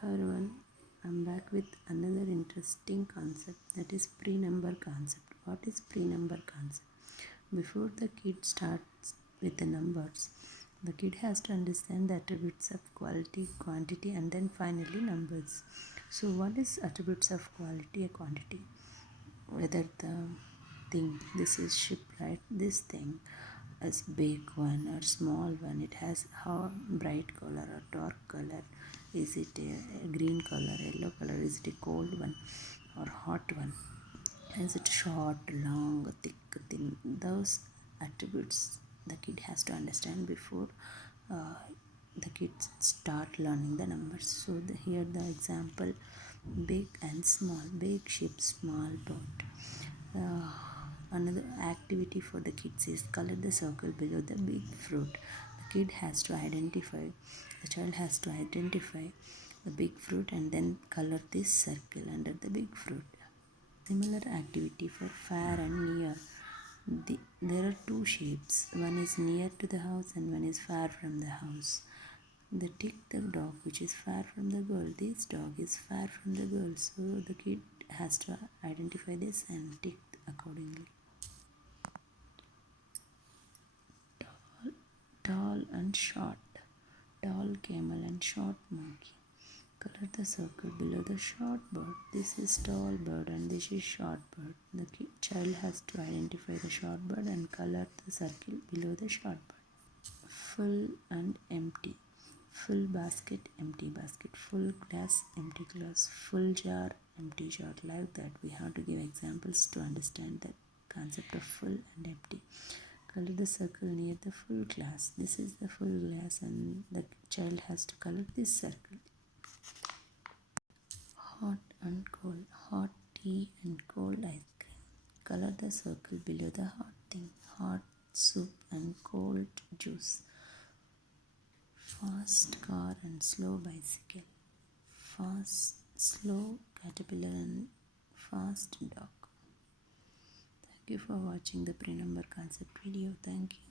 Hi everyone, I'm back with another interesting concept, that is pre-number concept. What is pre-number concept? Before the kid starts with the numbers, the kid has to understand the attributes of quality, quantity, and then finally numbers. So what is attributes of quality or quantity? Whether the thing, this is ship, right? This thing is big one or small one, it has how bright color or dark color, is it a green color, yellow color, is it a cold one or hot one, is it short, long, thick, thin? Those attributes the kid has to understand before uh, the kids start learning the numbers. So here the example, big and small, big ship, small boat. Another activity for the kids is color the circle below the big fruit. The kid has to identify, the child has to identify the big fruit and then color this circle under the big fruit. Similar activity for far and near. There are two shapes. One is near to the house and one is far from the house. The tick the dog which is far from the girl. This dog is far from the girl. So the kid has to identify this and tick accordingly. Tall and short. Tall camel and short monkey. Color the circle below the short bird. This is tall bird and this is short bird. The child has to identify the short bird and color the circle below the short bird. Full and empty. Full basket, empty basket. Full glass, empty glass. Full jar, empty jar. Like that, we have to give examples to understand the concept of full and empty. Color the circle near the full glass. This is the full glass and the child has to color this circle. Hot and cold. Hot tea and cold ice cream. Color the circle below the hot thing. Hot soup and cold juice. Fast car and slow bicycle. Slow caterpillar and fast dog. Thank you for watching the pre-number concept video. Thank you.